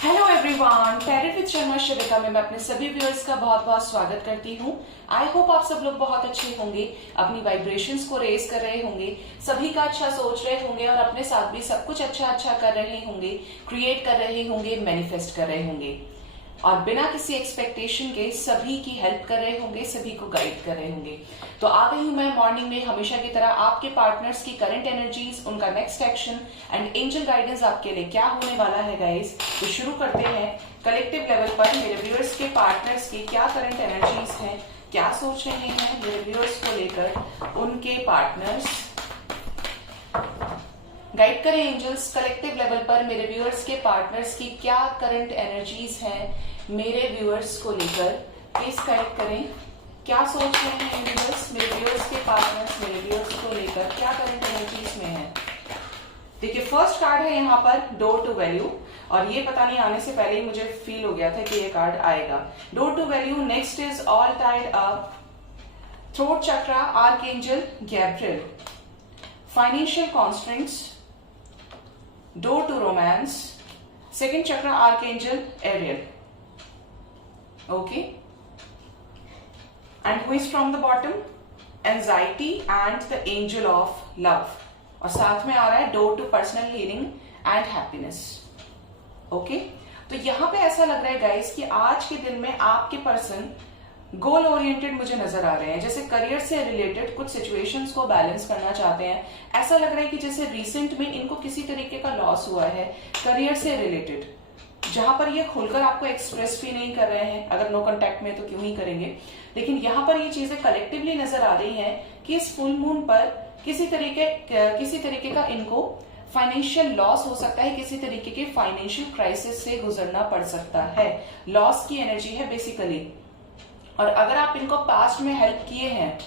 Hello everyone, tarot with Sharma Shavita में मैं अपने सभी व्यूअर्स का बहुत बहुत स्वागत करती हूँ। आई होप आप सब लोग बहुत अच्छे होंगे, अपनी वाइब्रेशंस को रेज कर रहे होंगे, सभी का अच्छा सोच रहे होंगे और अपने साथ भी सब कुछ अच्छा अच्छा कर रहे होंगे, क्रिएट कर रहे होंगे, मैनिफेस्ट कर रहे होंगे और बिना किसी एक्सपेक्टेशन के सभी की हेल्प कर रहे होंगे, सभी को गाइड कर रहे होंगे। तो आ गई हूं मैं मॉर्निंग में हमेशा की तरह आपके पार्टनर्स की करंट एनर्जीज, उनका next action and angel guidance आपके लिए क्या होने वाला है गाइस। तो शुरू करते हैं। कलेक्टिव लेवल पर मेरे व्यूअर्स के पार्टनर्स की क्या करंट एनर्जीज हैं, क्या सोच रहे हैं मेरे व्यूअर्स को लेकर उनके पार्टनर्स। गाइड करें एंजल्स, कलेक्टिव लेवल पर मेरे व्यूअर्स के पार्टनर्स की क्या करंट एनर्जीज हैं मेरे व्यूअर्स को लेकर। प्लीज गाइड करें, क्या सोच रहे हैं यूनिवर्स मेरे व्यूअर्स के पार्टनर्स मेरे व्यूअर्स को लेकर, क्या करंट एनर्जीज में है। देखिए फर्स्ट कार्ड है यहाँ पर डोर टू वैल्यू, और ये पता नहीं आने से पहले ही मुझे फील हो गया था कि ये कार्ड आएगा। Door to value. Next is all tied up, throat chakra, archangel Gabriel, financial constraints, door to romance, second chakra archangel Ariel. Okay, and who is from the bottom? Anxiety and the angel of love, और साथ में आ रहा है door to personal healing and happiness. Okay, तो यहाँ पे ऐसा लग रहा है गाइस कि आज के दिन में आपके पर्सन गोल ओरिएंटेड मुझे नजर आ रहे हैं, जैसे करियर से रिलेटेड कुछ सिचुएशंस को बैलेंस करना चाहते हैं। ऐसा लग रहा है कि जैसे रिसेंट में इनको किसी तरीके का लॉस हुआ है करियर से रिलेटेड, जहां पर ये खुलकर आपको एक्सप्रेस भी नहीं कर रहे हैं। अगर नो कांटेक्ट में तो क्यों ही करेंगे, लेकिन यहाँ पर ये चीजें कलेक्टिवली नजर आ रही हैं कि इस फुल मून पर किसी तरीके का इनको फाइनेंशियल लॉस हो सकता है, किसी तरीके के फाइनेंशियल क्राइसिस से गुजरना पड़ सकता है। लॉस की एनर्जी है बेसिकली। और अगर आप इनको पास्ट में हेल्प किए हैं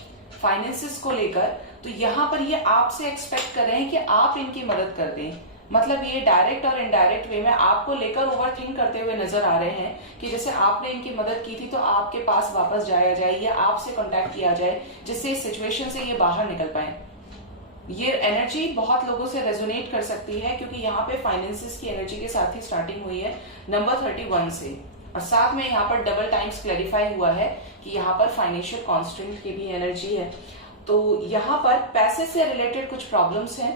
फाइनेंसिस को लेकर, तो यहाँ पर ये आपसे एक्सपेक्ट कर रहे हैं कि आप इनकी मदद कर दें। मतलब ये डायरेक्ट और इनडायरेक्ट वे में आपको लेकर ओवर थिंक करते हुए नजर आ रहे हैं कि जैसे आपने इनकी मदद की थी तो आपके पास वापस जाया जाए या आपसे कांटेक्ट किया जाए, जिससे इस सिचुएशन से ये बाहर निकल पाए। ये एनर्जी बहुत लोगों से रेजोनेट कर सकती है, क्योंकि यहाँ पे फाइनेंसिस की एनर्जी के साथ ही स्टार्टिंग हुई है नंबर 31 से, और साथ में यहाँ पर डबल टाइम्स क्लैरिफाई हुआ है कि यहाँ पर फाइनेंशियल कॉन्स्टेंट की भी एनर्जी है। तो यहाँ पर पैसे से रिलेटेड कुछ प्रॉब्लम्स हैं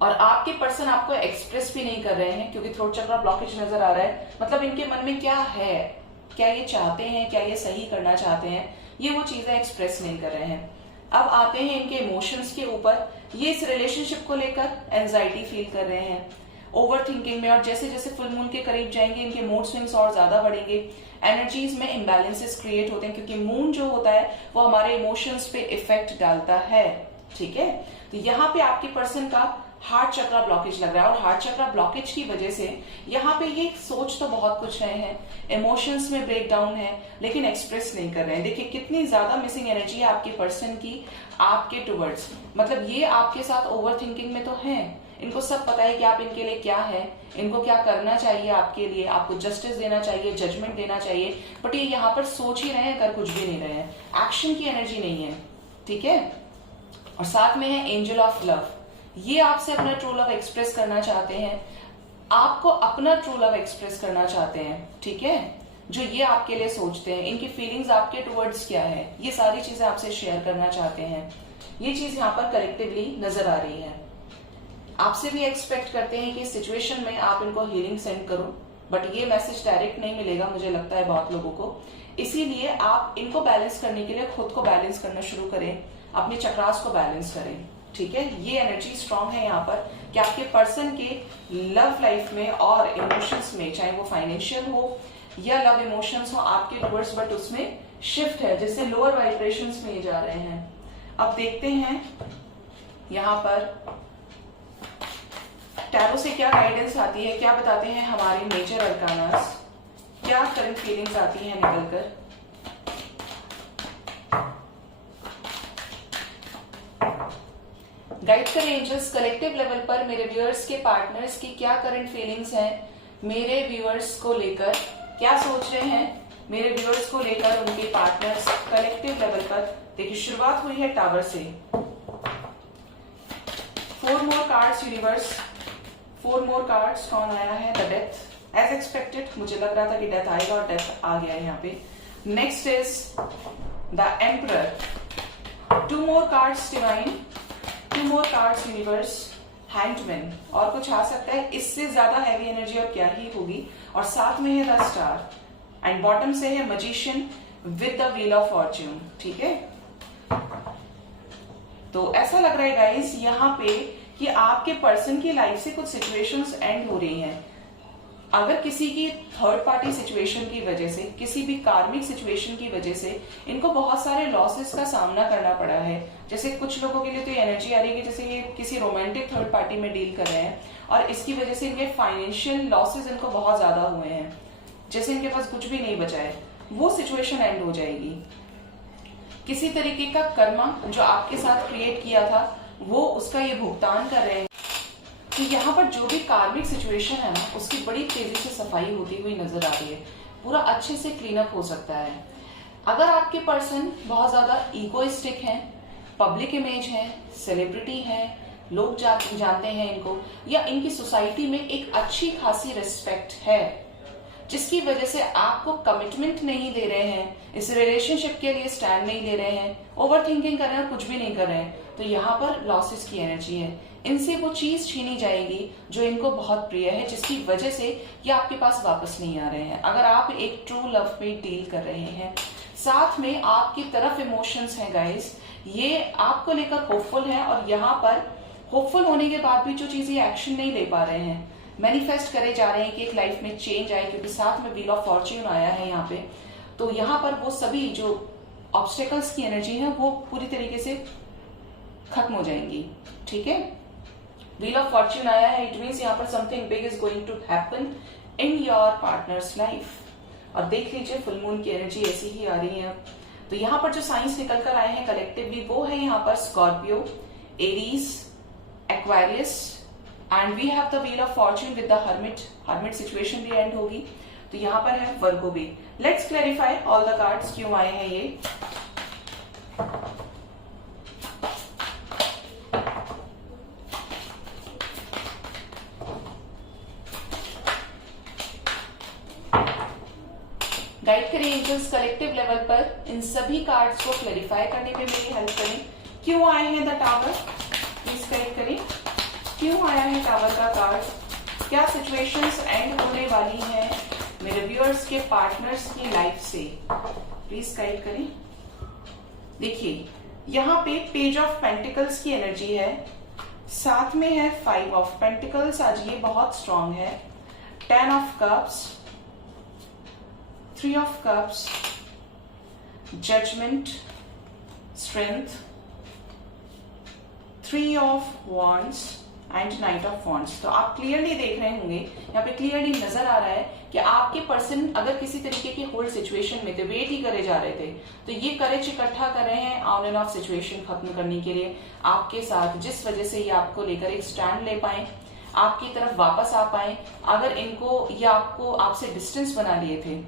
और आपके पर्सन आपको एक्सप्रेस भी नहीं कर रहे हैं, क्योंकि थ्रोट चक्रा ब्लॉकेज नजर आ रहा है। मतलब इनके मन में क्या है, क्या ये चाहते हैं, क्या ये सही करना चाहते हैं, ये वो चीजें एक्सप्रेस नहीं कर रहे हैं। अब आते हैं इनके इमोशंस के ऊपर। ये इस रिलेशनशिप को लेकर एंजाइटी फील कर रहे हैं, ओवर थिंकिंग में, और जैसे जैसे फुल मून के करीब जाएंगे इनके मूड स्विंग्स और ज्यादा बढ़ेंगे, एनर्जीज में इम्बैलेंसेस क्रिएट होते हैं, क्योंकि मून जो होता है वो हमारे इमोशंस पे इफेक्ट डालता है। ठीक है, तो यहाँ पे आपके पर्सन का हार्ट चक्रा ब्लॉकेज लग रहा है, और हार्ट चक्रा ब्लॉकेज की वजह से यहाँ पे ये सोच तो बहुत कुछ रहे हैं, इमोशंस में ब्रेक डाउन है, लेकिन एक्सप्रेस नहीं कर रहे हैं। देखिए कितनी ज्यादा मिसिंग एनर्जी है आपके पर्सन की आपके टुवर्ड्स। मतलब ये आपके साथ ओवर थिंकिंग में तो है, इनको सब पता है कि आप इनके लिए क्या है, इनको क्या करना चाहिए, आपके लिए आपको जस्टिस देना चाहिए, जजमेंट देना चाहिए, बट ये यहाँ पर सोच ही रहे हैं, कर कुछ भी नहीं रहे हैं, एक्शन की एनर्जी नहीं है। ठीक है, और साथ में है एंजल ऑफ लव। ये आपसे अपना ट्रू लव एक्सप्रेस करना चाहते हैं, आपको अपना ट्रू लव एक्सप्रेस करना चाहते हैं। ठीक है, जो ये आपके लिए सोचते हैं, इनकी फीलिंग्स आपके टुवर्ड्स क्या है, ये सारी चीजें आपसे शेयर करना चाहते हैं। ये चीज यहाँ पर कलेक्टिवली नजर आ रही है। आपसे भी एक्सपेक्ट करते हैं कि इस सिचुएशन में आप इनको हीलिंग सेंड करो, बट ये मैसेज डायरेक्ट नहीं मिलेगा मुझे लगता है बहुत लोगों को। इसीलिए आप इनको बैलेंस करने के लिए खुद को बैलेंस करना शुरू करें, अपने चक्रास को बैलेंस करें। ठीक है, ये एनर्जी स्ट्रांग है यहाँ पर कि आपके पर्सन के लव लाइफ में और इमोशंस में, चाहे वो फाइनेंशियल हो या लव इमोशंस हो आपके टुवर्ड्स, बट उसमें शिफ्ट है, जिससे लोअर वाइब्रेशंस में ये जा रहे हैं। अब देखते हैं यहाँ पर टैरो से क्या गाइडेंस आती है, क्या बताते हैं हमारे मेजर अरकानास, क्या करंट फीलिंग्स आती है निकलकर। गाइड करें एंजल्स, कलेक्टिव लेवल पर मेरे व्यूअर्स के पार्टनर्स की क्या करंट फीलिंग्स हैं मेरे व्यूअर्स को लेकर, क्या सोच रहे हैं मेरे व्यूअर्स को लेकर उनके पार्टनर्स कलेक्टिव लेवल पर। देखिए शुरुआत हुई है टावर से, 4 more cards universe, 4 more cards कौन आया है, द डेथ, एज एक्सपेक्टेड, मुझे लग रहा था कि डेथ आएगा और डेथ आ गया है यहाँ पे। Next is the emperor, 2 more cards divine, 2 more cards universe, handman, और कुछ आ सकता है इससे ज्यादा हैवी एनर्जी और क्या ही होगी। और साथ में है द स्टार एंड बॉटम से है magician with the wheel of Fortune. ठीक है, तो ऐसा लग रहा है गाइस यहाँ पे कि आपके पर्सन की लाइफ से कुछ सिचुएशंस एंड हो रही हैं। अगर किसी की थर्ड पार्टी सिचुएशन की वजह से, किसी भी कार्मिक सिचुएशन की वजह से इनको बहुत सारे लॉसेस का सामना करना पड़ा है। जैसे कुछ लोगों के लिए तो ये एनर्जी आ रही है कि जैसे ये किसी रोमांटिक थर्ड पार्टी में डील कर रहे हैं और इसकी वजह से इनके फाइनेंशियल लॉसेस इनको बहुत ज्यादा हुए हैं, जैसे इनके पास कुछ भी नहीं बचा है, वो सिचुएशन एंड हो जाएगी। किसी तरीके का कर्मा जो आपके साथ क्रिएट किया था वो उसका ये भुगतान कर रहे हैं। तो यहाँ पर जो भी कार्मिक सिचुएशन है ना, उसकी बड़ी तेजी से सफाई होती हुई नजर आ रही है, पूरा अच्छे से क्लीन अप हो सकता है। अगर आपके पर्सन बहुत ज्यादा इगोइस्टिक हैं, पब्लिक इमेज है, सेलिब्रिटी है, लोग जानते हैं इनको, या इनकी सोसाइटी में एक अच्छी खासी रिस्पेक्ट है, जिसकी वजह से आपको कमिटमेंट नहीं दे रहे हैं, इस रिलेशनशिप के लिए स्टैंड नहीं ले रहे हैं, ओवर थिंकिंग कर रहे हैं, कुछ भी नहीं कर रहे हैं, तो यहाँ पर लॉसेस की एनर्जी है। इनसे वो चीज छीनी जाएगी जो इनको बहुत प्रिय है, जिसकी वजह से ये आपके पास वापस नहीं आ रहे हैं। अगर आप एक ट्रू लव में डील कर रहे हैं, साथ में आपकी तरफ इमोशंस हैं गाइस, ये आपको लेकर होपफुल है, और यहाँ पर होपफुल होने के बाद भी जो चीजें एक्शन नहीं ले पा रहे हैं, मैनिफेस्ट करे जा रहे हैं कि एक लाइफ में चेंज आए, क्योंकि साथ में व्हील ऑफ फॉर्च्यून आया है यहाँ पे, तो यहाँ पर वो सभी जो ऑब्स्टेकल्स की एनर्जी है वो पूरी तरीके से खत्म हो जाएंगी। ठीक है, व्हील ऑफ फॉर्च्यून आया है, इट मीन्स यहाँ पर something big is going to happen in your partners life. और देख लीजिए फुल मून की एनर्जी ऐसी ही आ रही है। तो यहाँ पर जो साइंस निकल कर आए हैं कलेक्टिवली वो है यहाँ पर Scorpio, Aries, Aquarius, and we have the wheel of fortune with the hermit situation भी एंड होगी। तो यहाँ पर है वर्गो भी। Let's clarify all the cards क्यों आए हैं ये। गाइड करें एंजल्स कलेक्टिव लेवल पर, इन सभी कार्ड्स को क्लैरिफाई करने में मेरी हेल्प करें। क्यों आए हैं द टावर, प्लीज गाइड करें, क्यों आया है टावर का कार्ड, क्या सिचुएशंस एंड होने वाली हैं मेरे व्यूअर्स के पार्टनर्स की लाइफ से, प्लीज गाइड करें। देखिए यहाँ पे पेज ऑफ पेंटिकल्स की एनर्जी है, साथ में है 5 ऑफ पेंटिकल्स, आज ये बहुत स्ट्रांग है, 10 of cups, 3 of cups, judgment, strength, 3 of wands and knight of wands। तो आप क्लियरली देख रहे होंगे, यहाँ पे क्लियरली नजर आ रहा है कि आपके पर्सन अगर किसी तरीके की होल्ड सिचुएशन में थे, वेट ही करे जा रहे थे, तो ये करेज इकट्ठा कर रहे हैं ऑन एंड ऑफ सिचुएशन खत्म करने के लिए आपके साथ, जिस वजह से ये आपको लेकर एक स्टैंड ले पाए, आपकी तरफ वापस आ पाए। अगर इनको ये आपको आपसे डिस्टेंस बना लिए थे,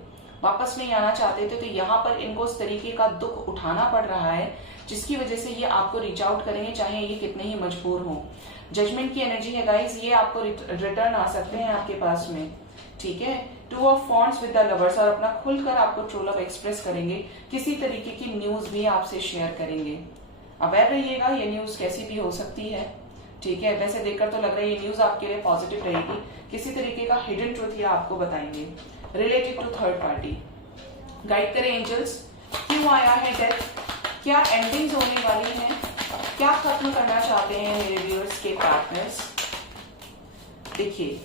वापस नहीं आना चाहते थे, तो यहाँ पर इनको उस तरीके का दुख उठाना पड़ रहा है जिसकी वजह से ये आपको रीच आउट करेंगे, चाहे ये कितने ही मजबूर हो। जजमेंट की एनर्जी है गाइस, ये आपको रिटर्न आ सकते हैं आपके पास में। ठीक है, 2 of wands with the lovers, और अपना खुलकर आपको ट्रू लव एक्सप्रेस करेंगे, किसी तरीके की न्यूज भी आपसे शेयर करेंगे। अवेयर रहिएगा, ये न्यूज कैसी भी हो सकती है। ठीक है, वैसे देखकर तो लग रहा है ये न्यूज आपके लिए पॉजिटिव रहेगी, किसी तरीके का हिडन ट्रूथ ये आपको बताएंगे related to third party. Guide करें एंजल्स, क्यों आया है डेथ, क्या एंडिंग्स होने वाली हैं, क्या खत्म करना चाहते हैं मेरे व्यूअर्स के पार्टनर्स। देखिए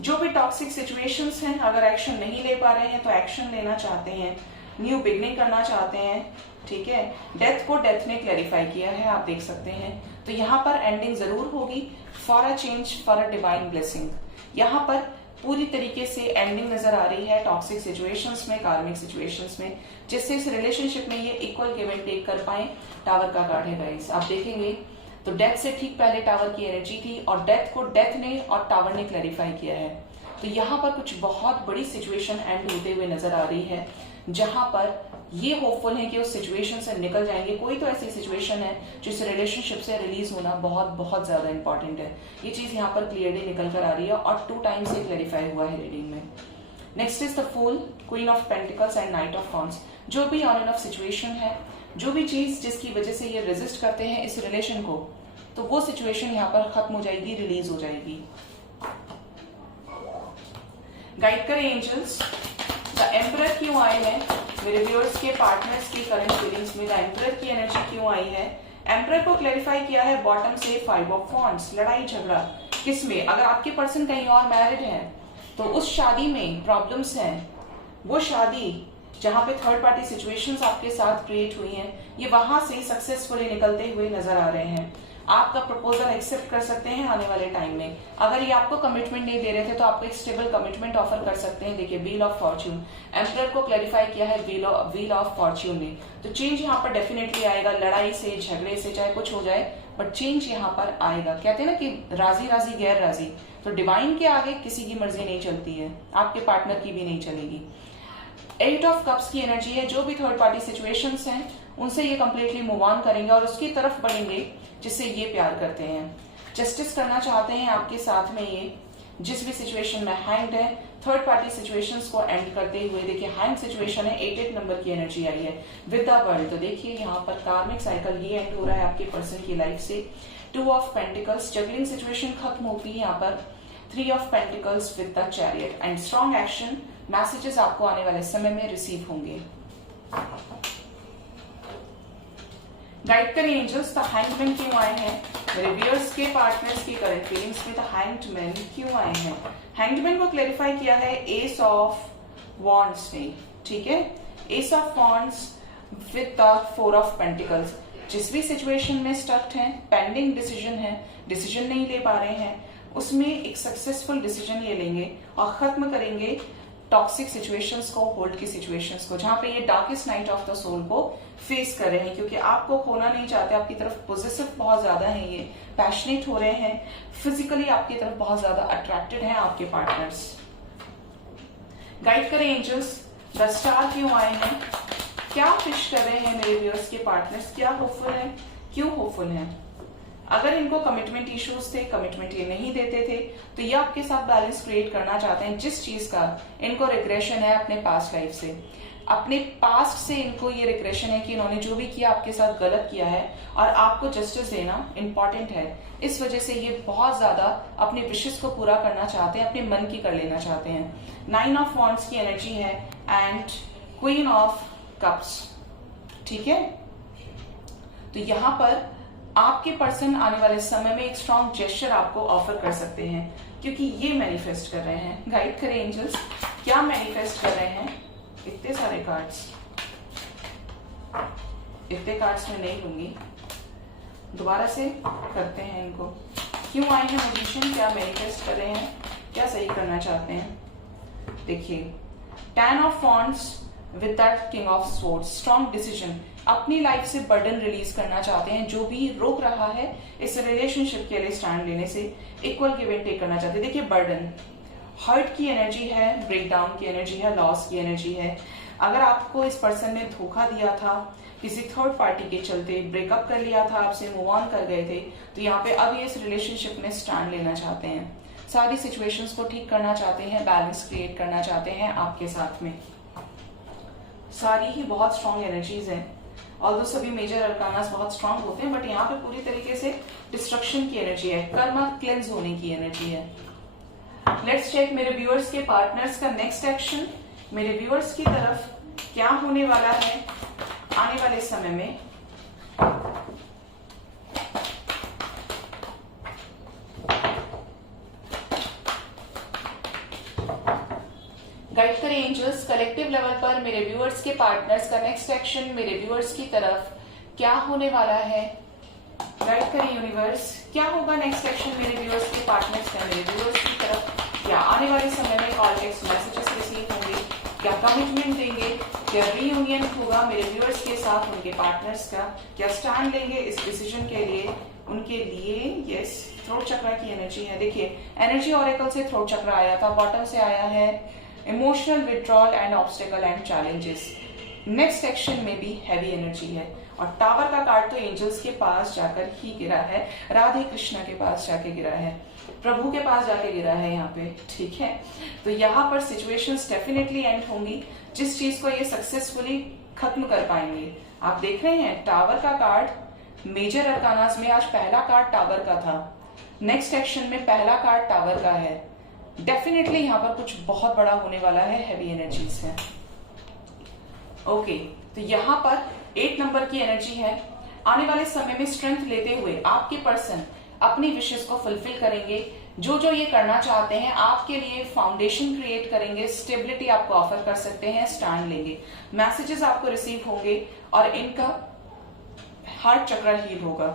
जो भी टॉक्सिक सिचुएशंस हैं, अगर एक्शन नहीं ले पा रहे हैं तो एक्शन लेना चाहते हैं, न्यू बिगनिंग करना चाहते हैं। ठीक है, डेथ को डेथ ने क्लैरिफाई किया है, आप देख सकते हैं। तो यहाँ पर एंडिंग जरूर होगी, for a change, for a divine blessing. यहाँ पर पूरी तरीके से एंडिंग नजर आ रही है टॉक्सिक सिचुएशंस में, कार्मिक सिचुएशंस में, जिससे इस रिलेशनशिप में ये इक्वल गिव एंड टेक कर पाए। टावर का कार्ड है गाइस, आप देखेंगे तो डेथ से ठीक पहले टावर की एनर्जी थी, और डेथ को डेथ ने और टावर ने क्लैरिफाई किया है। तो यहाँ पर कुछ बहुत बड़ी सिचुएशन एंड होते हुए नजर आ रही है, जहां पर ये होपफुल है कि उस सिचुएशन से निकल जाएंगे। कोई तो ऐसी सिचुएशन है जो इस रिलेशनशिप से रिलीज होना बहुत बहुत ज्यादा इंपॉर्टेंट है। ये चीज यहाँ पर क्लियरली निकल कर आ रही है और 2 टाइम्स से क्लैरिफाई हुआ है रीडिंग में। Next is the fool, queen of pentacles and knight of wands. जो भी ऑन एंड ऑफ सिचुएशन है, जो भी चीज जिसकी वजह से ये रेजिस्ट करते हैं इस रिलेशन को, तो वो सिचुएशन यहाँ पर खत्म हो जाएगी, रिलीज हो जाएगी। गाइड करें एंजल्स, द एम्परर क्यों आए हैं मेरे व्यूअर्स के पार्टनर्स की करंट फीलिंग्स में, द एम्परर की एनर्जी क्यों आई है। एम्परर को क्लैरिफाई किया है बॉटम से 5 ऑफ वॉन्ड्स, लड़ाई झगड़ा किसमें, अगर आपके पर्सन कहीं और मैरिड है तो उस शादी में प्रॉब्लम्स हैं। वो शादी जहां पे थर्ड पार्टी सिचुएशंस आपके साथ क्रिएट हुई हैं, ये वहां से सक्सेसफुली निकलते हुए नजर आ रहे हैं। आपका प्रपोजल एक्सेप्ट कर सकते हैं आने वाले टाइम में। अगर ये आपको कमिटमेंट नहीं दे रहे थे तो आपको एक स्टेबल कमिटमेंट ऑफर कर सकते हैं। देखिए व्हील ऑफ फॉर्च्यून, एम्परर को क्लैरिफाई किया है व्हील ऑफ फॉर्च्यून ने, तो चेंज यहाँ पर डेफिनेटली आएगा। लड़ाई से झगड़े से चाहे कुछ हो जाए, बट चेंज यहाँ पर आएगा। कहते हैं ना कि राजी राजी गैर राजी, तो डिवाइन के आगे किसी की मर्जी नहीं चलती है, आपके पार्टनर की भी नहीं चलेगी। 8 ऑफ कप्स की एनर्जी है, जो भी थर्ड पार्टी सिचुएशंस हैं उनसे ये कंप्लीटली मूव ऑन करेंगे और उसकी तरफ बढ़ेंगे जिससे ये प्यार करते हैं, जस्टिस करना चाहते हैं आपके साथ में। ये जिस भी सिचुएशन में हैंग्ड है, थर्ड पार्टी सिचुएशंस को एंड करते हुए, देखिए हैंग सिचुएशन है, 8 नंबर की एनर्जी आई है विद द वर्ल्ड। तो देखिए यहाँ पर कार्मिक साइकिल ये एंड हो रहा है आपके पर्सन की लाइफ से। 2 ऑफ पेंटिकल्स, जगलिंग सिचुएशन खत्म होती है यहाँ पर। 3 of pentacles with the chariot and strong action messages आपको आने वाले समय में रिसीव होंगे। गाइड करें एंजल्स, द हैंगमैन क्यों आए हैं मेरे व्यूअर्स के पार्टनर्स की करंट फीलिंग्स में, द हैंगमैन क्यों आए हैं। हैंगमैन को क्लैरिफाई किया है एस ऑफ वॉन्ड्स ने, ठीक है, S of wands with the 4 of pentacles. जिस भी सिचुएशन में स्टक्ड हैं, पेंडिंग डिसीजन है, डिसीजन नहीं ले पा रहे हैं, उसमें एक सक्सेसफुल डिसीजन ये लेंगे और खत्म करेंगे टॉक्सिक सिचुएशंस को, होल्ड की सिचुएशंस को, जहां पे ये darkest night of the soul को फेस कर रहे हैं, क्योंकि आपको खोना नहीं चाहते, आपकी तरफ पॉजिटिव बहुत ज्यादा है, ये पैशनेट हो रहे हैं, फिजिकली आपकी तरफ बहुत ज्यादा अट्रैक्टेड हैं आपके पार्टनर्स। गाइड करें एंजल्स, द स्टार क्यों आए हैं, क्या विश कर रहे हैं मेरे व्यूअर्स के पार्टनर्स, क्या होपफुल है, क्यों होपफुल है। अगर इनको कमिटमेंट इश्यूज थे, कमिटमेंट ये नहीं देते थे, तो ये आपके साथ बैलेंस क्रिएट करना चाहते हैं। जिस चीज का इनको रिग्रेशन है अपने पास्ट लाइफ से, अपने पास्ट से इनको ये रिग्रेशन है कि इन्होंने जो भी किया आपके साथ गलत किया है और आपको जस्टिस देना इंपॉर्टेंट है। इस वजह से ये बहुत ज्यादा अपने विशेष को पूरा करना चाहते हैं, अपने मन की कर लेना चाहते हैं। 9 ऑफ वॉन्ड्स की एनर्जी है एंड क्वीन ऑफ कप्स, ठीक है। तो यहां पर आपके पर्सन आने वाले समय में एक स्ट्रॉन्ग जेस्चर आपको ऑफर कर सकते हैं, क्योंकि ये मैनिफेस्ट कर रहे हैं। गाइड करें एंजल्स, क्या मैनिफेस्ट कर रहे हैं। इतने सारे कार्ड्स, इतने कार्ड्स में नहीं लूंगी, दोबारा से करते हैं इनको। क्यों आए हैं मैजिशियन, क्या मैनिफेस्ट कर रहे हैं, क्या सही करना चाहते हैं। देखिए 10 of wands with that king of swords, strong decision, अपनी लाइफ से बर्डन रिलीज करना चाहते हैं, जो भी रोक रहा है इस रिलेशनशिप के लिए स्टैंड लेने से, इक्वल गिव एंड टेक करना चाहते हैं। देखिए बर्डन, हर्ट की एनर्जी है, ब्रेकडाउन की एनर्जी है, लॉस की एनर्जी है। अगर आपको इस पर्सन ने धोखा दिया था, किसी थर्ड पार्टी के चलते ब्रेकअप कर लिया था, आपसे मूव ऑन कर गए थे, तो यहाँ पे अब ये इस रिलेशनशिप में स्टैंड लेना चाहते हैं, सारी सिचुएशंस को ठीक करना चाहते हैं, बैलेंस क्रिएट करना चाहते हैं आपके साथ में। सारी ही बहुत स्ट्रॉन्ग एनर्जीज हैं, ऑल्दो सभी मेजर अरकानास बहुत स्ट्रॉन्ग होते हैं, बट यहाँ पे पूरी तरीके से डिस्ट्रक्शन की एनर्जी है, कर्मा क्लेंस होने की एनर्जी है। लेट्स चेक मेरे व्यूअर्स के पार्टनर्स का नेक्स्ट एक्शन, मेरे व्यूअर्स की तरफ क्या होने वाला है आने वाले समय में। गाइड करें एंजल्स, कलेक्टिव लेवल पर मेरे व्यूअर्स के पार्टनर्स का नेक्स्ट एक्शन मेरे व्यूअर्स की तरफ क्या होने वाला है। गाइड करें यूनिवर्स, क्या होगा नेक्स्ट एक्शन मेरे व्यूअर्स के पार्टनर्स का मेरे व्यूअर्स की तरफ, क्या आने वाले समय में कॉल टेक्स्ट मैसेजेस रिसीव होंगे, क्या कमिटमेंट देंगे, क्या रीयूनियन होगा मेरे व्यूअर्स के साथ उनके पार्टनर्स का, क्या स्टैंड लेंगे इस डिसीजन के लिए उनके लिए। यस, थ्रोट चक्र की एनर्जी है। देखिए एनर्जी ऑरेकल से थ्रोट चक्र आया था, बॉटम से आया है emotional withdrawal and obstacle and challenges. Next action में भी हैवी एनर्जी है और टावर का कार्ड तो एंजल्स के पास जाकर ही गिरा है, राधे कृष्णा के पास जाके गिरा है, प्रभु के पास जाके गिरा है यहाँ पे। ठीक है, तो यहाँ पर सिचुएशंस डेफिनेटली एंड होंगी जिस चीज को ये सक्सेसफुली खत्म कर पाएंगे। आप देख रहे हैं टावर का कार्ड मेजर अरकानास में आज पहला कार्ड टावर का था, नेक्स्ट एक्शन में पहला कार्ड टावर का है। डेफिनेटली यहाँ पर कुछ बहुत बड़ा होने वाला है, हैवी एनर्जीज है। ओके, तो यहाँ पर 8 नंबर की एनर्जी है। आने वाले समय में स्ट्रेंथ लेते हुए आपके पर्सन अपनी विशेष को फुलफिल करेंगे। जो जो ये करना चाहते हैं आपके लिए फाउंडेशन क्रिएट करेंगे, स्टेबिलिटी आपको ऑफर कर सकते हैं, स्टैंड लेंगे, मैसेजेस आपको रिसीव होंगे और इनका हार्ट चक्र हील होगा।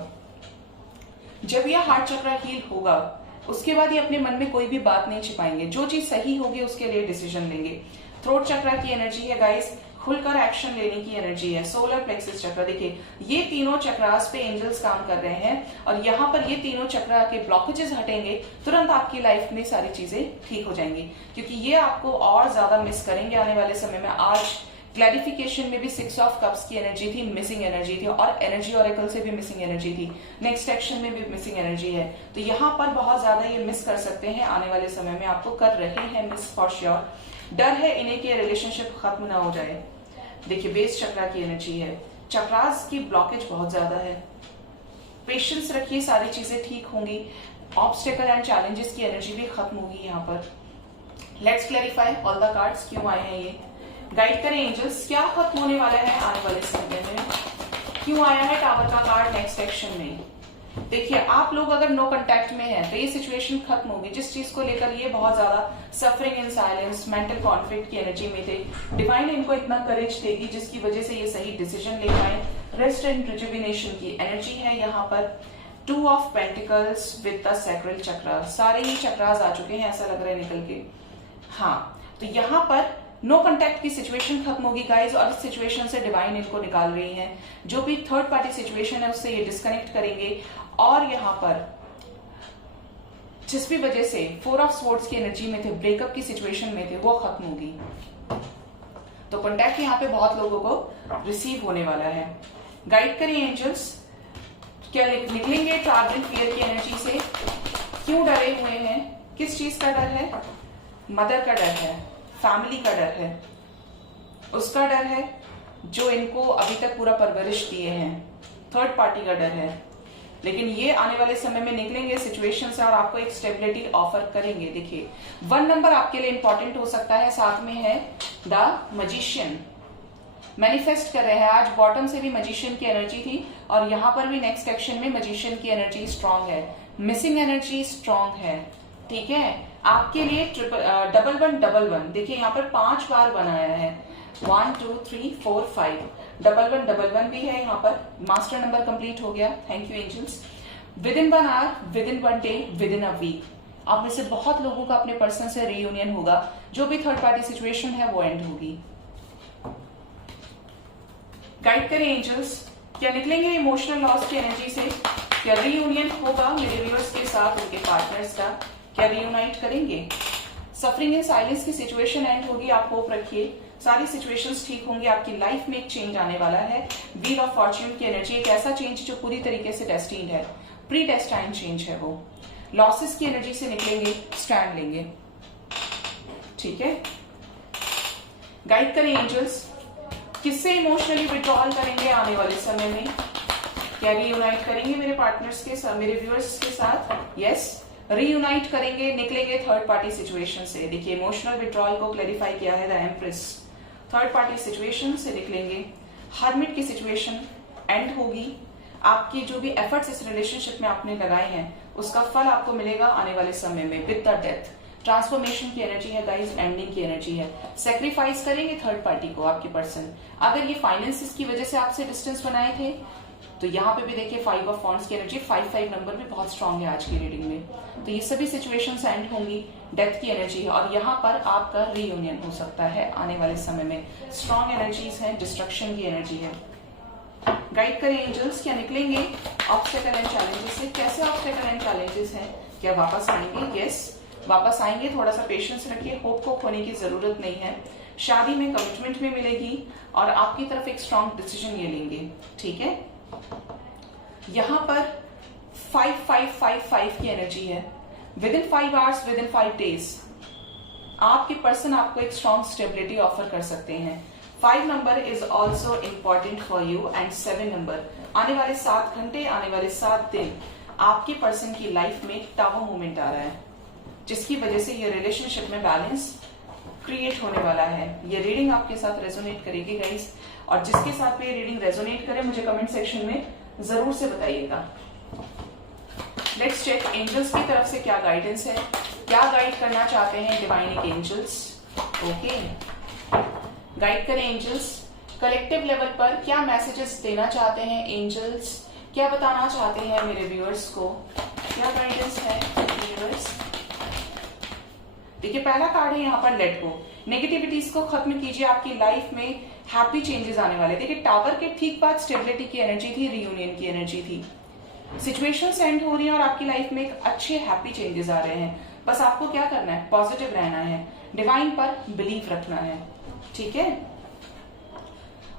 जब यह हार्ट चक्र हील होगा उसके बाद ये अपने मन में कोई भी बात नहीं छिपाएंगे, जो चीज सही होगी उसके लिए डिसीजन लेंगे। थ्रोट चक्र की एनर्जी है गाइस, खुलकर एक्शन लेने की एनर्जी है। सोलर प्लेक्सस चक्र, देखिए ये तीनों चक्रास पे एंजल्स काम कर रहे हैं और यहाँ पर ये तीनों चक्र के ब्लॉकेजेस हटेंगे, तुरंत आपकी लाइफ में सारी चीजें ठीक हो जाएंगी, क्योंकि ये आपको और ज्यादा मिस करेंगे आने वाले समय में। आज क्लैरिफिकेशन में भी 6 ऑफ कप्स की एनर्जी थी, मिसिंग एनर्जी थी, और एनर्जी ऑरेकल से भी मिसिंग एनर्जी थी, नेक्स्ट एक्शन में भी मिसिंग एनर्जी है। तो यहाँ पर बहुत ज्यादा ये मिस कर सकते हैं, आने वाले समय में आपको कर रहे हैं मिस फॉर श्योर। डर है इन्हें कि रिलेशनशिप खत्म ना हो जाए। देखिए बेस चक्रा की एनर्जी है, चक्रास की ब्लॉकेज बहुत ज्यादा है, पेशेंस रखिए, सारी चीजें ठीक होंगी। ऑब्स्टेकल एंड चैलेंजेस की एनर्जी भी खत्म होगी यहाँ पर। Let's clarify all the cards, क्यों आए हैं ये, गाइड करें एंजल्स, क्या खत्म होने वाला है आने वाले समय में, क्यों आया है टावर का कार्ड नेक्स्ट एक्शन में। देखिए आप लोग अगर नो कांटेक्ट में है तो ये सिचुएशन खत्म होगी, जिस चीज को लेकर ये बहुत ज्यादा suffering in silence, mental conflict की एनर्जी में थे, डिवाइन इनको इतना करेज देगी जिसकी वजह से ये सही डिसीजन ले पाए। रेस्ट एंड रिजुविनेशन की एनर्जी है यहाँ पर। 2 of pentacles with the sacral चक्र, सारे ही चक्रास आ चुके हैं ऐसा लग रहा है निकल के। हाँ, तो यहाँ पर नो कांटेक्ट की सिचुएशन खत्म होगी गाइज, और इस सिचुएशन से डिवाइन इनको निकाल रही है। जो भी थर्ड पार्टी सिचुएशन है उससे ये डिस्कनेक्ट करेंगे और यहाँ पर जिस भी वजह से 4 ऑफ स्वॉर्ड्स की एनर्जी में थे, ब्रेकअप की सिचुएशन में थे, वो खत्म होगी। तो कांटेक्ट यहाँ पे बहुत लोगों को रिसीव होने वाला है। गाइड करिए एंजल्स, क्या निकलेंगे ट्रैवलिंग फियर की एनर्जी से, क्यों डरे हुए हैं, किस चीज का डर है, मदर का डर है, फैमिली का डर है, उसका डर है जो इनको अभी तक पूरा परवरिश दिए हैं, थर्ड पार्टी का डर है, लेकिन ये आने वाले समय में निकलेंगे सिचुएशन से और आपको एक स्टेबिलिटी ऑफर करेंगे। देखिए 1 नंबर आपके लिए इंपॉर्टेंट हो सकता है, साथ में है द मजिशियन, मैनिफेस्ट कर रहे हैं। आज बॉटम से भी मजिशियन की एनर्जी थी और यहाँ पर भी नेक्स्ट एक्शन में मजिशियन की एनर्जी स्ट्रांग है, मिसिंग एनर्जी स्ट्रांग है। ठीक है, आपके लिए 1111 देखिए यहाँ पर 5 बार बनाया है, 1 2 3 4 5, 1111 भी है यहाँ पर। मास्टर नंबर कंप्लीट हो गया, thank you angels. Within 1 hour, within 1 day, within a week आप में से बहुत लोगों का अपने पर्सन से रीयूनियन होगा, जो भी थर्ड पार्टी सिचुएशन है वो एंड होगी। गाइड करें एंजल्स, क्या निकलेंगे इमोशनल लॉस की एनर्जी से, क्या रीयूनियन होगा मेरे व्यूअर्स के साथ उनके पार्टनर्स का, क्या रीयूनाइट करेंगे। सफरिंग इन साइलेंस की सिचुएशन एंड होगी, आप होप रखिए, सारी सिचुएशंस ठीक होंगी, आपकी लाइफ में एक चेंज आने वाला है। व्हील ऑफ फॉर्च्यून की एनर्जी, एक ऐसा चेंज जो पूरी तरीके से डेस्टिन्ड है, प्री डेस्टाइन्ड चेंज है वो। लॉसेस की एनर्जी से निकलेंगे, स्टैंड लेंगे। ठीक है, गाइड करें एंजल्स, किससे इमोशनली विड्रॉल करेंगे आने वाले समय में, क्या रीयूनाइट करेंगे मेरे पार्टनर्स के साथ, मेरे व्यूअर्स के साथ। यस, रीयूनाइट करेंगे, निकलेंगे थर्ड पार्टी सिचुएशन से। देखिए इमोशनल विड्रॉल को क्लैरिफाई किया है the empress, third party situation से निकलेंगे। हर्मिट की सिचुएशन एंड होगी, आपकी जो भी एफर्ट्स इस रिलेशनशिप में आपने लगाए हैं उसका फल आपको मिलेगा आने वाले समय में विद द डेथ। ट्रांसफॉर्मेशन की एनर्जी है गाइस, एंडिंग की एनर्जी है। सेक्रीफाइस करेंगे थर्ड पार्टी को आपके पर्सन, अगर ये फाइनेंसिस की वजह से आपसे डिस्टेंस बनाए थे तो यहाँ पे भी देखिए 5 ऑफ वॉन्ड्स की एनर्जी, 5 नंबर भी बहुत स्ट्रांग है आज की रीडिंग में। तो ये सभी सिचुएशंस एंड होंगी, डेथ की एनर्जी है और यहाँ पर आपका रीयूनियन हो सकता है आने वाले समय में। स्ट्रॉन्ग एनर्जीज है, डिस्ट्रक्शन की एनर्जी है। गाइड करें एंजल्स, क्या निकलेंगे ऑब्स्टेकल एंड चैलेंजेस से? कैसे ऑब्स्टेकल एंड चैलेंजेस हैं? क्या वापस आएंगे? यस, वापस आएंगे। थोड़ा सा पेशेंस रखिए, होप को खोने की जरूरत नहीं है। शादी में कमिटमेंट में मिलेगी और आपकी तरफ एक स्ट्रॉन्ग डिसीजन ये लेंगे, ठीक है। यहां पर 5 की एनर्जी है। With in 5 hours, with in 5 days आपके पर्सन आपको एक स्ट्रॉन्ग स्टेबिलिटी ऑफर कर सकते हैं। 5 number is also important for you and 7 number, आने वाले 7 घंटे, आने वाले 7 दिन आपके पर्सन की लाइफ में टावर मूवमेंट आ रहा है, जिसकी वजह से ये रिलेशनशिप में बैलेंस क्रिएट होने वाला है। ये रीडिंग आपके साथ रेजोनेट करेगी गाइस, और जिसके साथ भी ये रीडिंग रेजोनेट करे मुझे कमेंट सेक्शन में जरूर से बताइएगा। लेट्स चेक एंजल्स की तरफ से क्या गाइडेंस है, क्या गाइड करना चाहते हैं डिवाइन एंजल्स। ओके, गाइड करें एंजल्स, कलेक्टिव लेवल पर क्या मैसेजेस देना चाहते हैं एंजल्स, क्या बताना चाहते हैं मेरे व्यूअर्स को, क्या गाइडेंस है व्यूअर्स। देखिए पहला कार्ड है यहाँ पर लेट गो, नेगेटिविटीज को खत्म कीजिए, आपकी लाइफ में हैप्पी चेंजेस आने वाले। देखिए टावर के ठीक बाद स्टेबिलिटी की एनर्जी थी, रीयूनियन की एनर्जी थी, सिचुएशंस एंड हो रही है और आपकी लाइफ में एक अच्छे हैप्पी चेंजेस आ रहे हैं। बस आपको क्या करना है, पॉजिटिव रहना है, डिवाइन पर बिलीव रखना है, ठीक है।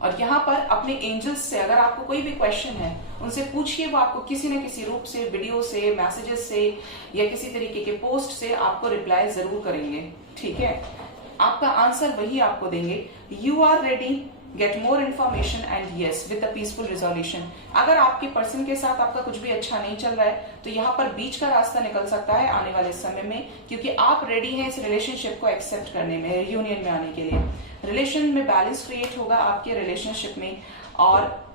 और यहाँ पर अपने एंजल्स से अगर आपको कोई भी क्वेश्चन है उनसे पूछिए, वो आपको किसी न किसी रूप से, वीडियो से, मैसेजेस से या किसी तरीके के पोस्ट से आपको रिप्लाई जरूर करेंगे, ठीक है। आपका आंसर वही आपको देंगे। You are ready, get more information and yes with a peaceful resolution. अगर आपके पर्सन के साथ आपका कुछ भी अच्छा नहीं चल रहा है तो यहाँ पर बीच का रास्ता निकल सकता है आने वाले समय में, क्योंकि आप रेडी हैं इस रिलेशनशिप को एक्सेप्ट करने में, यूनियन में आने के लिए। रिलेशन में बैलेंस क्रिएट होगा आपके रिलेशनशिप में, और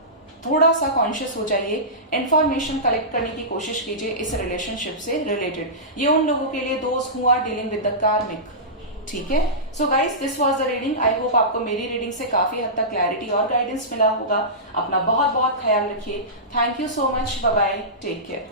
थोड़ा सा कॉन्शियस हो जाइए, इंफॉर्मेशन कलेक्ट करने की कोशिश कीजिए इस रिलेशनशिप से रिलेटेड। ये उन लोगों के लिए, दोस्त who are dealing with the karmic, ठीक है। So guys, this was the reading. I hope आपको मेरी रीडिंग से काफी हद तक क्लैरिटी और गाइडेंस मिला होगा। अपना बहुत बहुत ख्याल रखिए। Thank you so much, bye bye, take care.